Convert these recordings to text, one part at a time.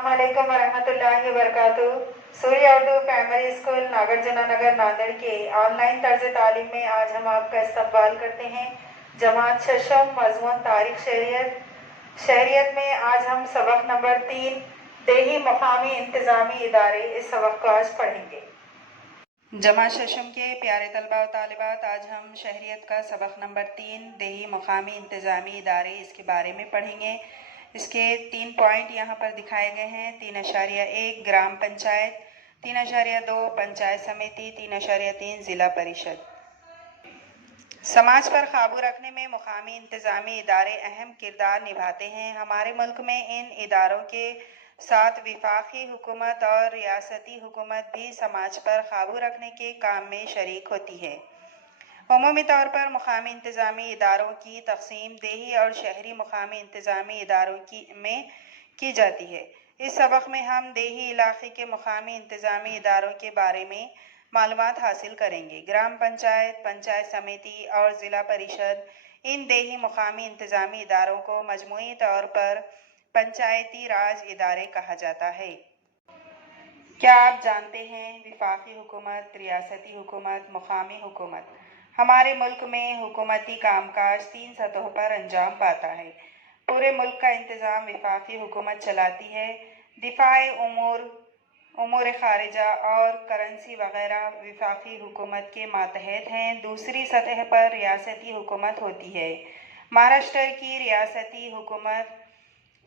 السلام علیکم ورحمۃ اللہ وبرکاتہ۔ سوریا اردو پرائمری اسکول ناگرجنا نگر ناندیڑ کے آن لائن طرز تعلیم میں آج ہم آپ کا استقبال کرتے ہیں۔ جماعت ششم، مضمون تاریخ شہریت میں آج ہم سبق نمبر 3 دیہی مقامی انتظامی ادارے، اس سبق کو آج پڑھیں گے۔ جماعت ششم کے پیارے طلباء و طالبات، آج ہم شہریت کا سبق نمبر 3 دیہی مقامی انتظامی ادارے، اس کے بارے میں پڑھیں گے۔ اس کے 3 پوائنٹ یہاں پر دکھائے گئے ہیں۔ 3.1 گرام پنچایت، 3.2 پنچایت سمیتی، 3.3 ضلع پریشد۔ سماج پر قابو رکھنے میں مقامی انتظامی ادارے اہم کردار نبھاتے ہیں۔ ہمارے ملک میں ان اداروں کے ساتھ وفاقی حکومت اور ریاستی حکومت بھی سماج پر قابو رکھنے کے کام میں شریک ہوتی ہے۔ عمومی طور پر مقامی انتظامی اداروں کی تقسیم دیہی اور شہری مقامی انتظامی اداروں میں کی جاتی ہے۔ اس سبق میں ہم دیہی علاقے کے مقامی انتظامی اداروں کے بارے میں معلومات حاصل کریں گے۔ گرام پنچایت، پنچایت سمیتی اور ضلع پریشد، ان دیہی مقامی انتظامی اداروں کو مجموعی طور پر پنچایتی راج ادارے کہا جاتا ہے۔ کیا آپ جانتے ہیں وفاقی حکومت، ریاستی حکومت، مقامی حکومت؟ ہمارے ملک میں حکومتی کام کاج 3 سطحوں پر انجام پاتا ہے۔ پورے ملک کا انتظام وفاقی حکومت چلاتی ہے۔ دفاع، امور خارجہ اور کرنسی وغیرہ وفاقی حکومت کے ماتحت ہیں۔ دوسری سطح پر ریاستی حکومت ہوتی ہے۔ مہاراشٹر کی ریاستی حکومت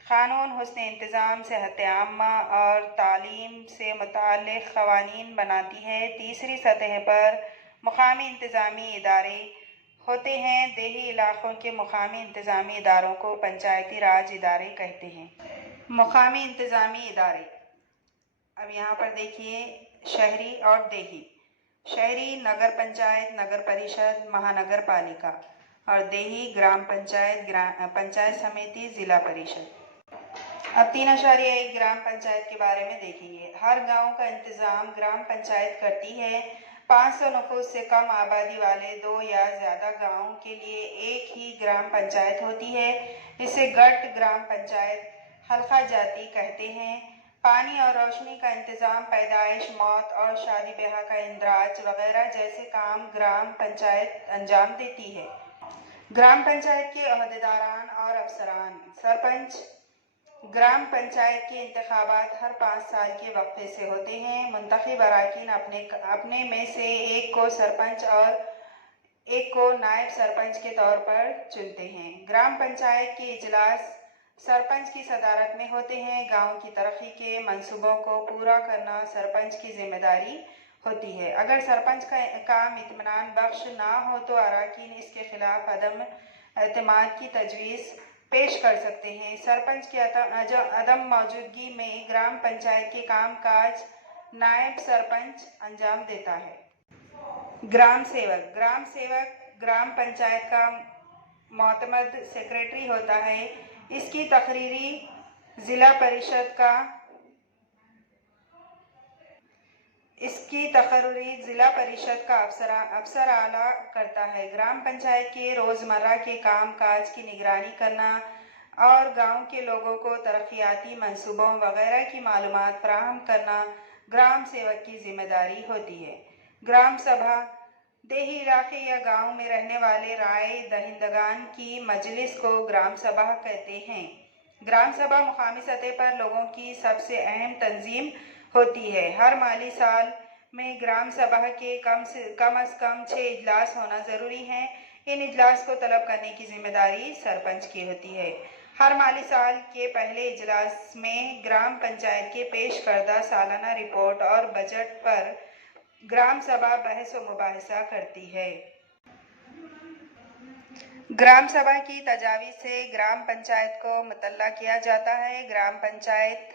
قانون، حسن انتظام، صحت عامہ اور تعلیم سے متعلق قوانین بناتی ہے۔ تیسری سطح پر مقامی انتظامی ادارے ہوتے ہیں۔ دیہی علاقوں کے مقامی انتظامی اداروں کو پنچایتی راج ادارے کہتے ہیں۔ مقامی انتظامی ادارے، اب یہاں پر دیکھیے، شہری اور دیہی۔ شہری نگر پنچایت، نگر پریشد، مہانگر پالیکا، اور دیہی گرام پنچایت، پنچایت سمیتی، ضلع پریشد۔ اب 3.1 گرام پنچایت کے بارے میں دیکھیں گے۔ ہر گاؤں کا انتظام گرام پنچایت کرتی ہے۔ 500 نفوس سے کم آبادی والے 2 یا زیادہ گاؤں کے لیے ایک ہی گرام پنچایت ہوتی ہے۔ اسے گٹ گرام پنچایت حلقہ جاتی کہتے ہیں۔ پانی اور روشنی کا انتظام، پیدائش، موت اور شادی بیاہ کا اندراج وغیرہ جیسے کام گرام پنچایت انجام دیتی ہے۔ گرام پنچایت کے عہدیداران اور افسران: سرپنچ۔ گرام پنچایت کے انتخابات ہر 5 سال کے وقفے سے ہوتے ہیں۔ منتخب اراکین اپنے میں سے ایک کو سرپنچ اور ایک کو نائب سرپنچ کے طور پر چنتے ہیں۔ گرام پنچایت کے اجلاس سرپنچ کی صدارت میں ہوتے ہیں۔ گاؤں کی ترقی کے منصوبوں کو پورا کرنا سرپنچ کی ذمہ داری ہوتی ہے۔ اگر سرپنچ کا کام اطمینان بخش نہ ہو تو اراکین اس کے خلاف عدم اعتماد کی تجویز پیش کر سکتے ہیں۔ سرپنچ کی عدم موجودگی میں گرام پنچایت کے کام کاج نائب سرپنچ انجام دیتا ہے۔ Gram civic. Gram civic gram panchayat کا معتمد سیکریٹری ہوتا ہے۔ اس کی تقرری ضلع پریشد کا افسر اعلیٰ کرتا ہے۔ گرام پنچایت کے روزمرہ کے کام کاج کی نگرانی کرنا اور گاؤں کے لوگوں کو ترقیاتی منصوبوں وغیرہ کی معلومات فراہم کرنا گرام سیوک کی ذمہ داری ہوتی ہے۔ گرام سبھا، دیہی علاقے یا گاؤں میں رہنے والے رائے دہندگان کی مجلس کو گرام سبھا کہتے ہیں۔ گرام سبھا مقامی سطح پر لوگوں کی سب سے اہم تنظیم ہوتی ہے۔ ہر مالی سال میں گرام سبھا کے کم از کم 6 اجلاس ہونا ضروری ہے۔ ان اجلاس کو طلب کرنے کی ذمہ داری سرپنچ کی ہوتی ہے۔ ہر مالی سال کے پہلے اجلاس میں گرام پنچایت کے پیش کردہ سالانہ رپورٹ اور بجٹ پر گرام سبھا بحث و مباحثہ کرتی ہے۔ گرام سبھا کی تجاویز سے گرام پنچایت کو مطلع کیا جاتا ہے۔ گرام پنچایت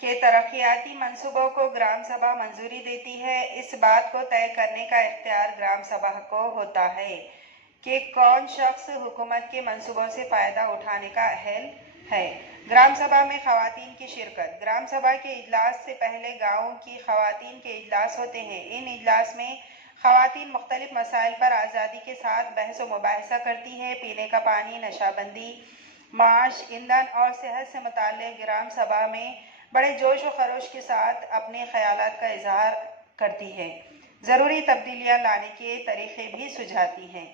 کے ترقیاتی منصوبوں کو گرام سبھا منظوری دیتی ہے۔ اس بات کو طے کرنے کا اختیار گرام سبھا کو ہوتا ہے کہ کون شخص حکومت کے منصوبوں سے فائدہ اٹھانے کا اہل ہے۔ گرام سبھا میں خواتین کی شرکت۔ گرام سبھا کے اجلاس سے پہلے گاؤں کی خواتین کے اجلاس ہوتے ہیں۔ ان اجلاس میں خواتین مختلف مسائل پر آزادی کے ساتھ بحث و مباحثہ کرتی ہیں۔ پینے کا پانی، نشہ بندی، معاش، ایندھن اور صحت سے متعلق گرام سبھا میں بڑے جوش و خروش کے ساتھ اپنے خیالات کا اظہار کرتی ہے، ضروری تبدیلیاں لانے کے طریقے بھی سجھاتی ہے۔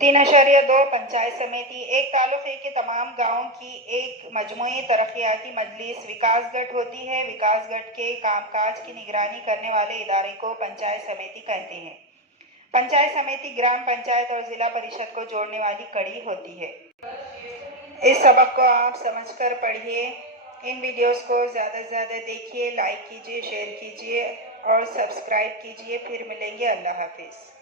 3.2 پنچایت سمیتی ایک تعلقے کے تمام گاؤں کی ایک مجموعی ترقیاتی مجلس وکاس گٹھ ہوتی ہے۔ وکاس گٹھ کے کام کاج کی نگرانی کرنے والے ادارے کو پنچایت سمیتی کہتے ہیں۔ پنچایت سمیتی گرام پنچایت اور ضلع پریشد کو جوڑنے والی کڑی ہوتی ہے۔ اس سبق کو آپ سمجھ کر پڑھیے۔ ان ویڈیوز کو زیادہ سے زیادہ دیکھیے، لائک کیجیے، شیئر کیجیے اور سبسکرائب کیجیے۔ پھر ملیں گے۔ اللہ حافظ۔